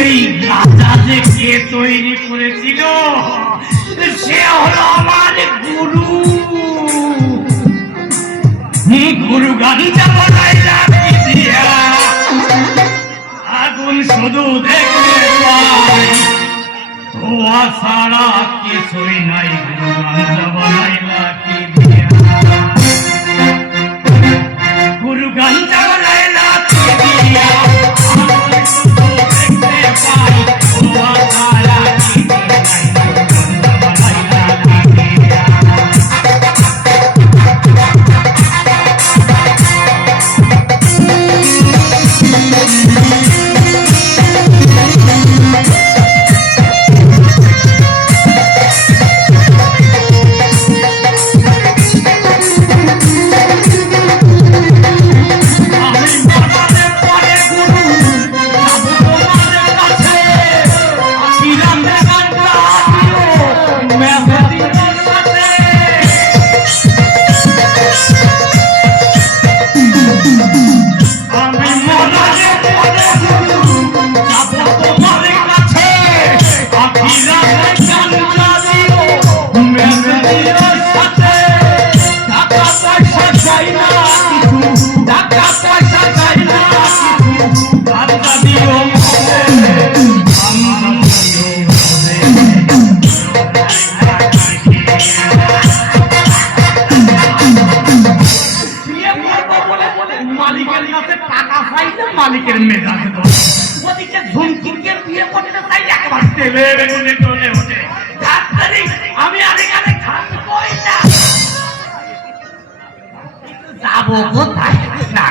এই রাজা যে কে তৈরি করেছিল সে হলো আমার গুরু। গুরু গাঞ্জা বলাইলা দিয়া আগুন শুধু দেখতে পাই, ধোয়া ছাড়া কিছুই নাই। গুরু গাঞ্জা বলাইলা কি দিয়া, গুরু গাঞ্জা বলাইলা কি দিয়া আগুন শুধু দেখতে পাই, ধোয়া ছাড়া কিছুই নাই। মালিকের মেজাজে ওদিকে ঝুমকিকে বিয়ে করতে চাই একেবারে তেলে বেগুনে চলে ওঠে। আমি আরেক থাকবই না, যাবো কোথায়? না,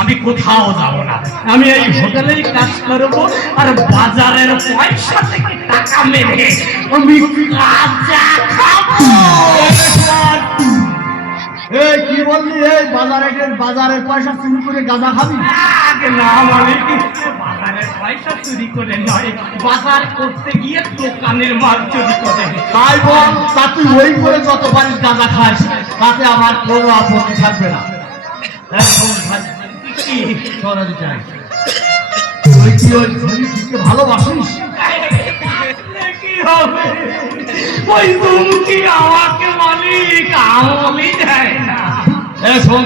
আমি কোথাও যাবো না। আমি এই হোটেলেই কাজ করবো আর বাজারের পয়সা থেকে টাকা মেরে আমি কাজা খাবো। এই কি বললি? এই বাজারের পয়সা চুরি করে গাঁজা খাবি? না মালিক, বাজারের পয়সা চুরি করে নয়, বাজার করতে গিয়ে দোকানের মাল চুরি করে। তাই বল, তা তুই ওই করে যত পারিস গাঁজা খাস, তাতে আমার কোনো আপত্তি থাকবে না। তুই কি ওই ঝুমকিকে ভালোবাসিস? কি হবে? ওই ঝুমকি আমাকে মালিক আমলই দেয় না।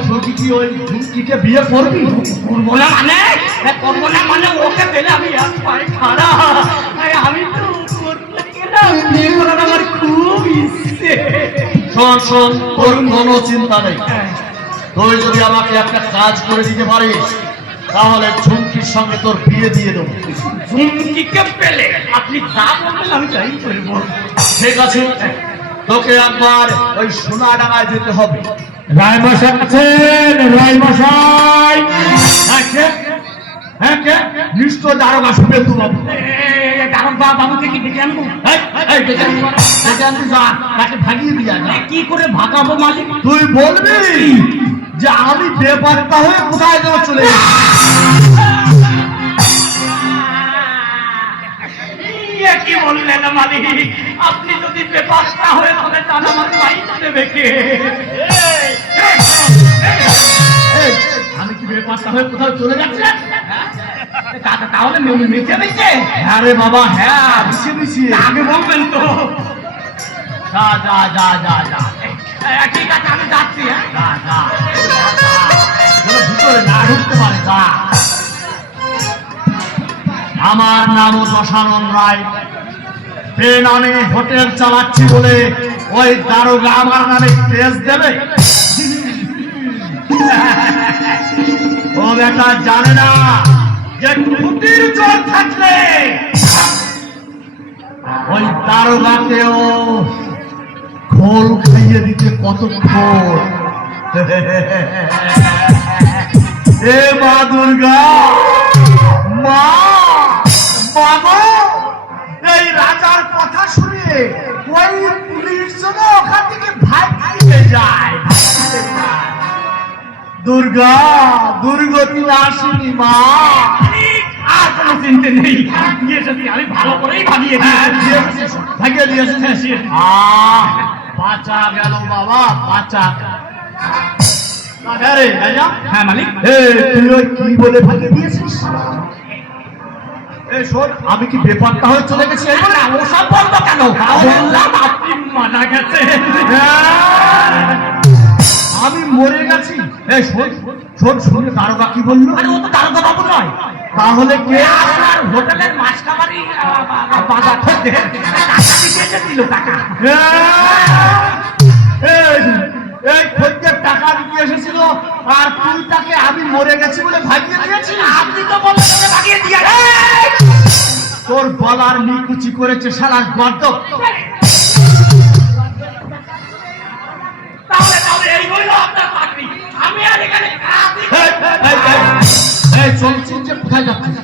তুই কি ওই ঝুমকিকে বিয়ে করবি? করবো না মানে ওকে পেলে আমি এক পায়ে খাড়া। আমি তো করতে গেলাম, বিয়ে করার আমার খুব ইচ্ছে। শোন, তোর কোনো চিন্তা নেই। তুই যদি আমাকে একটা কাজ করে দিতে পারিস তাহলে ঝুমকির সঙ্গে তোর বিয়ে দিয়ে দেবো। ঝুমকিকে পেলে আপনি যা বলবেন আমি তাই করবো। ঠিক আছে, তোকে একবার ওই সোনাডাঙ্গায় যেতে হবে। রায়মশাই আছেন? রায়মশাই নিশ্চয় দারোগা শুভেন্দু বাবু। বাবুকে কি ডেকে আনবো? তাকে ভাগিয়ে দিয়া যা। কি করে ভাগাবো মালিক? তুই বলবি যে আমি বেপারটা হয়ে কোথায় যেন চলে গেছি। কি বললেন মালিক? আপনি যদি বেপারটা হয়ে তাহলে তাহলে আমার মাইনে দেবে কে? আমি কি বেপারটা হয়ে কোথাও চলে যাচ্ছে? তাহলে মিশে মিশে? হ্যাঁ রে বাবা, হ্যাঁ মিশিয়ে মিশিয়ে। আগে বলবেন তো। যা। ঠিক আছে, আমি যাচ্ছি। ভিতরে না ঢুকতে পারে। যা। আমার নাম দশানন রায়। বেনামে হোটেল চালাচ্ছি বলে ওই দারোগা আমার নামে কেস দেবে? ও বেটা জানে না যে কুটির জোর থাকলে ওই দারোগাকেও খোল খাইয়ে দিতে কতক্ষণ। এ মা দুর্গা, মা গো, এই রাজার কথা শুনে ওই পুলিশ যেন ওখান থেকে ভাগিয়ে যায়। দুর্গা, দুর্গতি আসেনি মা। আর কোনো চিন্তা নেই, আমি ভালো করেই ভাগিয়ে দিয়েছি। বাঁচা গেল বাবা, বাঁচা। হ্যাঁ মালিক। তুই কি বলে ভাগিয়ে দিয়েছিস? এই শোন, আমি কি বেপাত্তা হয়ে চলে গেছি এই বলে? ওসব বলতো কেন? বললাম আপনি মারা গেছেন। আমি মরে গেছি? এই শোন শোন শোন, দারোগা কি বললো? আরে ও তো দারোগা বাবু নয়, তাহলে কে? আপনার হোটেলের মাসকাবারি বাজার থেকে টাকা দিতে এসেছিল, টাকা। এই খদ্দের টাকা দিতে এসেছিল, আর তুই তাকে আমি মরে গেছি বলে ভাগিয়ে দিয়েছিস? আপনি তো বললেন ওকে ভাগিয়ে দিয়ে। তোর বলার নিকুচি করেছে শালা গর্দব। তাহলে তাহলে এই হইল আপনার চাকরি। আমি আর এখানে কাজই এই চলছিস যে কোথায় যাচ্ছিস?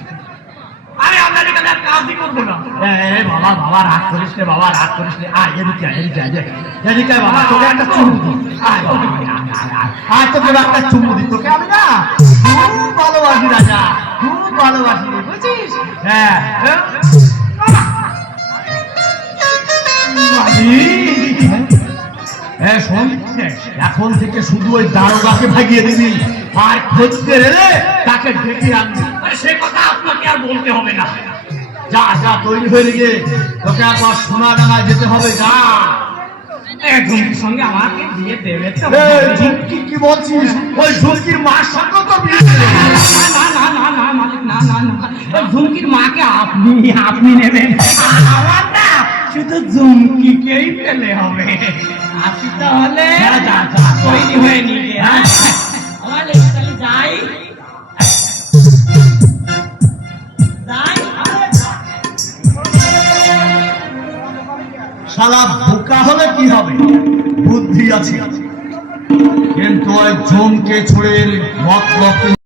আরে আপনার এখানে আর কাজই করবো না। বাবা বাবা রাগ করিস রে, বাবা রাগ করিস রে। আয় এদিকে আয়, এদিকে আয়, এদিকে আয় বাবা, তোকে একটা চুমু দিই। আয় বাবা, আয় তোকে একটা চুমু দিই। তোকে আমি না খুব ভালোবাসি রাজা, খুব ভালোবাসি, বুঝছিস? হ্যাঁ হ্যাঁ শোন, এখন থেকে শুধু ওই দারোগাকে ভাগিয়ে দিবি, আর খোঁজতে এলে তাকে ডেকে আনবি। আরে সে কথা আপনাকে আর বলতে হবে না। যা যা তৈরি হয়ে গিয়ে তোকে একবার সোনাডাঙ্গায় যেতে হবে। যা। ঝুমকির সঙ্গে আমাকে বিয়ে দেবে তো? ঝুঁকি কি বলছিস? ওই ঝুঁকির মার সঙ্গে তো বিয়ে দেবে। না না না না মালিক, না না না, ওই ঝুমকির মাকে আপনি নেবেন, আমার না শুধু ঝুমকিকেই পেলে হবে। আসি তাহলে, যা যা তৈরি হয়ে নিয়ে আমার তাহলে যাই। শালা বোকা হলে কি হবে, বুদ্ধি আছে, কিন্তু ওই জমকে ছুড়ে মতলব